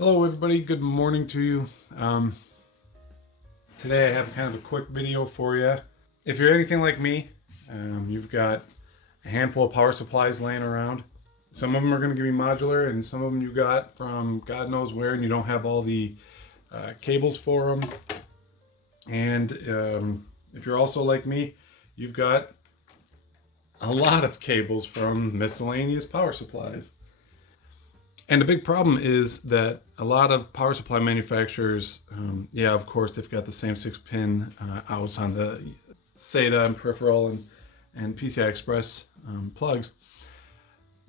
Hello everybody, good morning to you. Today I have kind of a quick video for you. If you're anything like me, you've got a handful of power supplies laying around. Some of them are going to give you modular and some of them you got from God knows where and you don't have all the cables for them. And if you're also like me, you've got a lot of cables from miscellaneous power supplies. And the big problem is that a lot of power supply manufacturers, yeah, of course, they've got the same 6-pin outs on the SATA and peripheral and PCI Express plugs,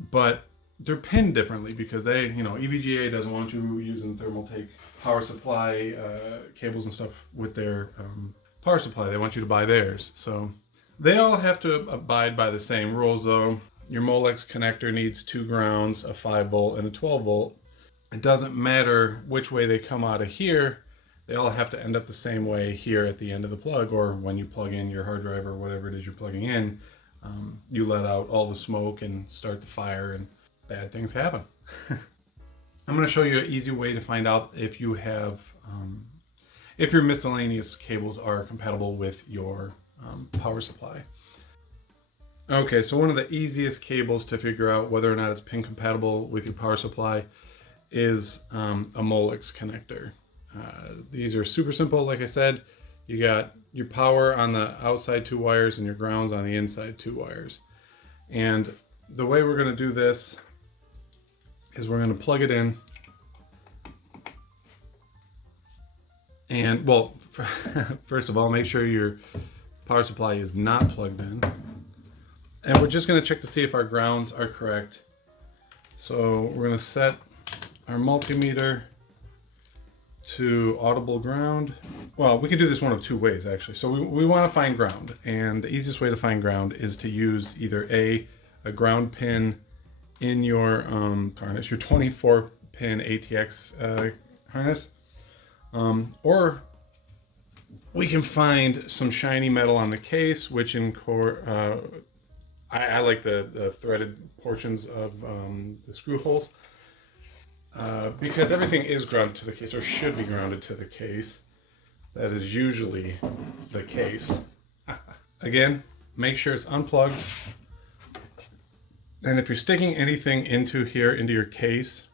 but they're pinned differently because EVGA doesn't want you using Thermaltake power supply cables and stuff with their power supply. They want you to buy theirs. So they all have to abide by the same rules though. Your Molex connector needs 2 grounds, a 5-volt and a 12-volt. It doesn't matter which way they come out of here. They all have to end up the same way here at the end of the plug, or when you plug in your hard drive or whatever it is you're plugging in, you let out all the smoke and start the fire and bad things happen. I'm going to show you an easy way to find out if you have, if your miscellaneous cables are compatible with your power supply. Okay, so one of the easiest cables to figure out whether or not it's pin compatible with your power supply is a Molex connector. These are super simple. Like I said, you got your power on the outside 2 wires and your grounds on the inside 2 wires. And the way we're going to do this is we're going to plug it in. And well, first of all, make sure your power supply is not plugged in. And we're just going to check to see if our grounds are correct. So we're going to set our multimeter to audible ground. Well, we can do this one of 2 ways actually. So we want to find ground, and the easiest way to find ground is to use either a ground pin in your harness, your 24-pin ATX harness, or we can find some shiny metal on the case, which I like the threaded portions of the screw holes because everything is grounded to the case, or should be grounded to the case. That is usually the case. Again, make sure it's unplugged. And if you're sticking anything into your case,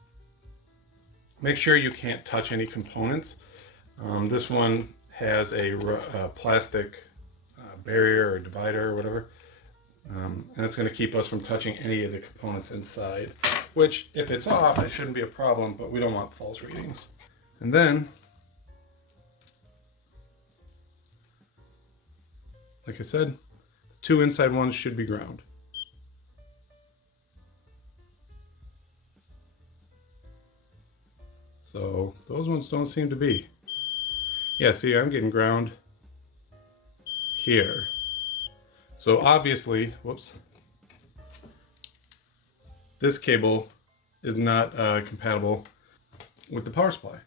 make sure you can't touch any components. This one has a plastic barrier or divider or whatever. And it's going to keep us from touching any of the components inside, which if it's off, it shouldn't be a problem, but we don't want false readings. And then, like I said, the 2 inside ones should be ground. So those ones don't seem to be. Yeah, see, I'm getting ground here. So obviously, whoops, this cable is not compatible with the power supply.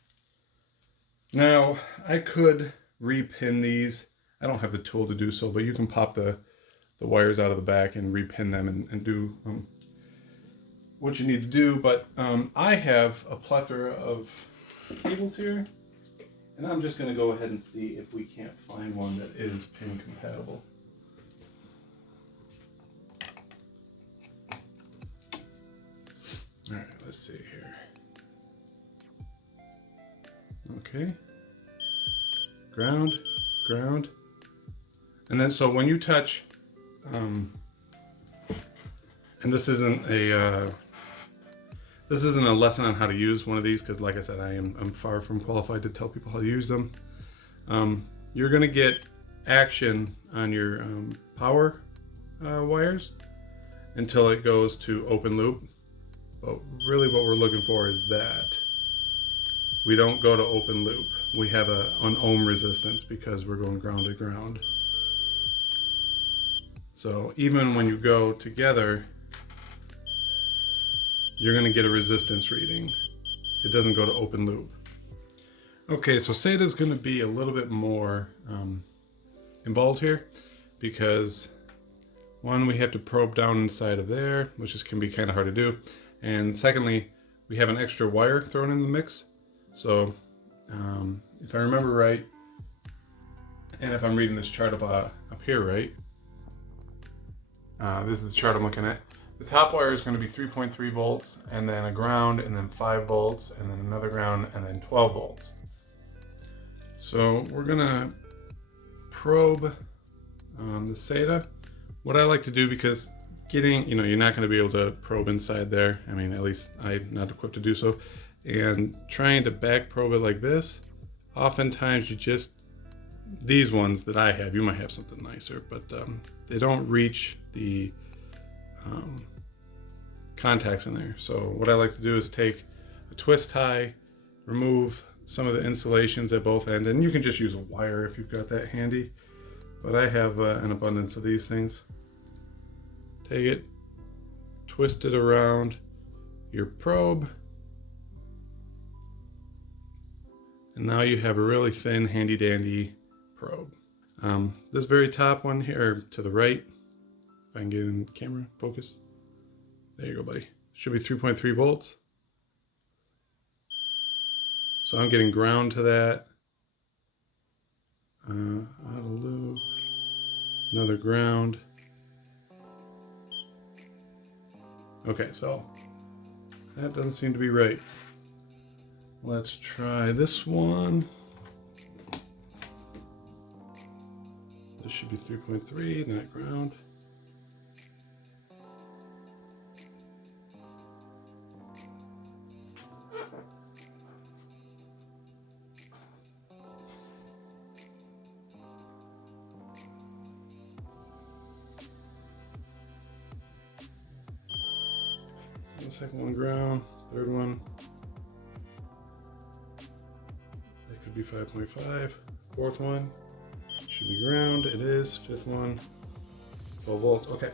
Now, I could repin these. I don't have the tool to do so, but you can pop the wires out of the back and repin them and do what you need to do. But I have a plethora of cables here, and I'm just going to go ahead and see if we can't find one that is pin compatible. All right, let's see here. Okay. Ground. And then, so when you touch, and this isn't a lesson on how to use one of these, because like I said, I'm far from qualified to tell people how to use them. You're gonna get action on your power wires until it goes to open loop. But really what we're looking for is that. We don't go to open loop. We have an ohm resistance because we're going ground to ground. So even when you go together, you're going to get a resistance reading. It doesn't go to open loop. Okay, so SATA is going to be a little bit more involved here because one, we have to probe down inside of there, which can be kind of hard to do. And secondly, we have an extra wire thrown in the mix. So if I remember right, and if I'm reading this chart up here right, this is the chart I'm looking at. The top wire is going to be 3.3 volts, and then a ground, and then 5 volts, and then another ground, and then 12 volts. So we're going to probe the SATA. What I like to do, because getting, you're not going to be able to probe inside there. I mean, at least I'm not equipped to do so. And trying to back probe it like this, oftentimes you just, these ones that I have, you might have something nicer, but they don't reach the contacts in there. So what I like to do is take a twist tie, remove some of the insulations at both ends, and you can just use a wire if you've got that handy, but I have an abundance of these things. Take it, twist it around your probe, and now you have a really thin, handy dandy probe. This very top one here to the right, if I can get in camera focus, there you go, buddy. Should be 3.3 volts. So I'm getting ground to that. Out of loop, another ground. Okay, so that doesn't seem to be right. Let's try this one. This should be 3.3, not ground. So the second one ground, third one. That could be 5.5. Fourth one should be ground. It is. Fifth one, 12 volts. Okay.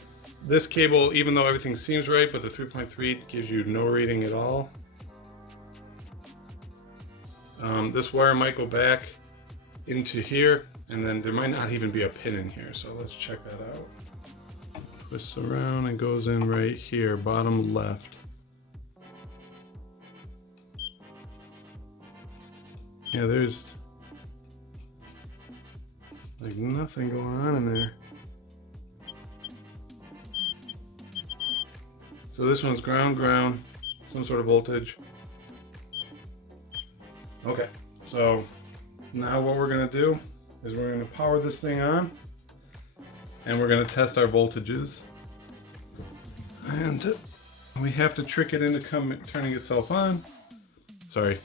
This cable, even though everything seems right, but the 3.3 gives you no reading at all. This wire might go back into here, and then there might not even be a pin in here. So let's check that out. Twists around and goes in right here, bottom left. Yeah, there's like nothing going on in there. So this one's ground, some sort of voltage. Okay, so now what we're gonna do is we're gonna power this thing on, and we're gonna test our voltages. And we have to trick it into turning itself on. Sorry,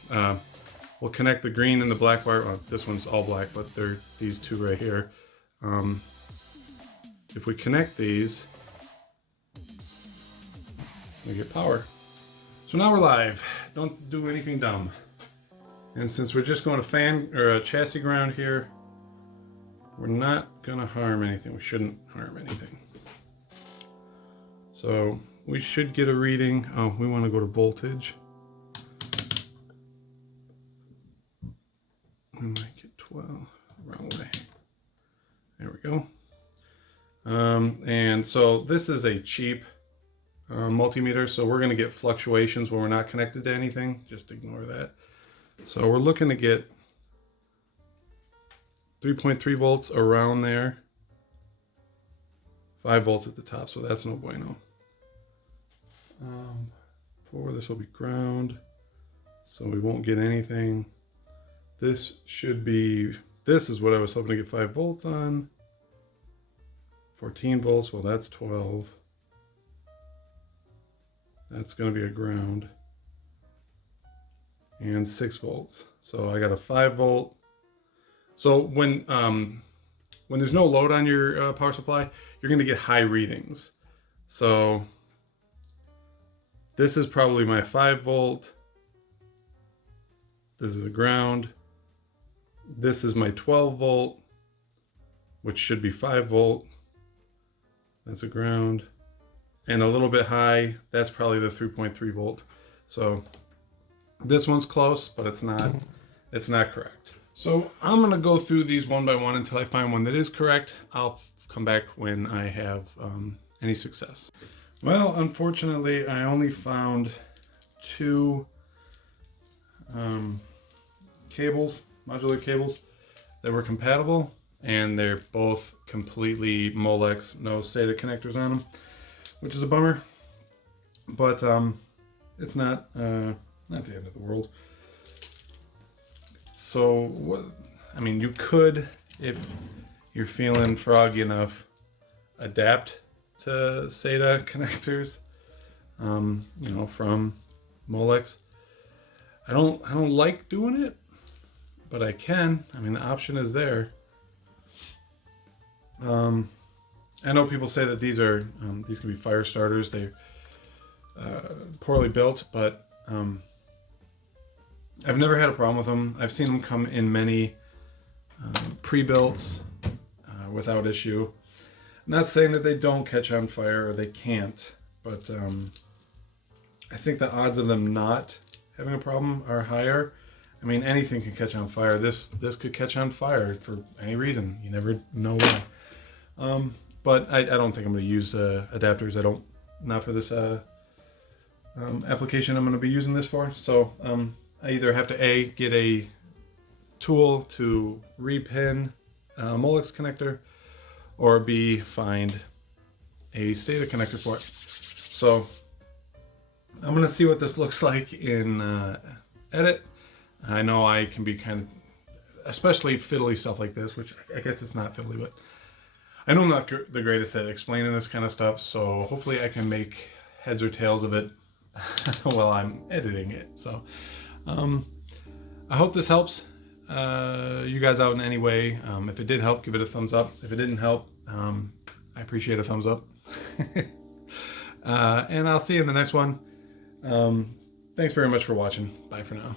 we'll connect the green and the black wire. Well, this one's all black, but they're these two right here. If we connect these, we get power. So now we're live. Don't do anything dumb. And since we're just going to fan or a chassis ground here, we're not gonna harm anything. We shouldn't harm anything. So we should get a reading. Oh, we want to go to voltage. We might get 12. Wrong way. There we go. And so this is a cheap multimeter, so we're going to get fluctuations when we're not connected to anything. Just ignore that. So we're looking to get 3.3 volts around there, 5 volts at the top, so that's no bueno. 4, this will be ground, so we won't get anything. This should be, this is what I was hoping to get 5 volts on. 14 volts, well that's 12. That's going to be a ground. And 6 volts. So I got a 5 volt. So when there's no load on your power supply, you're going to get high readings. So this is probably my 5 volt. This is a ground. This is my 12 volt, which should be 5 volt. That's a ground. And a little bit high, that's probably the 3.3 volt. So this one's close, but it's not correct. So I'm gonna go through these one by one until I find one that is correct. I'll come back when I have any success. Well, unfortunately, I only found two cables, modular cables that were compatible, and they're both completely Molex, no SATA connectors on them, which is a bummer. But it's not the end of the world. So what? I mean, you could, if you're feeling froggy enough, adapt to SATA connectors, you know, from Molex. I don't like doing it, but I can. I mean, the option is there. I know people say that these can be fire starters. They're poorly built, but I've never had a problem with them. I've seen them come in many pre-builts without issue. I'm not saying that they don't catch on fire or they can't, but I think the odds of them not having a problem are higher. I mean, anything can catch on fire. This could catch on fire for any reason. You never know why. But I don't think I'm going to use adapters. Not for this application I'm going to be using this for. So I either have to get a tool to repin a Molex connector, or B, find a SATA connector for it. So I'm going to see what this looks like in edit. I know I can be kind of, especially fiddly stuff like this, which I guess it's not fiddly, but I know I'm not the greatest at explaining this kind of stuff, so hopefully I can make heads or tails of it while I'm editing it. So I hope this helps you guys out in any way. If it did help, give it a thumbs up. If it didn't help, I appreciate a thumbs up. And I'll see you in the next one. Thanks very much for watching. Bye for now.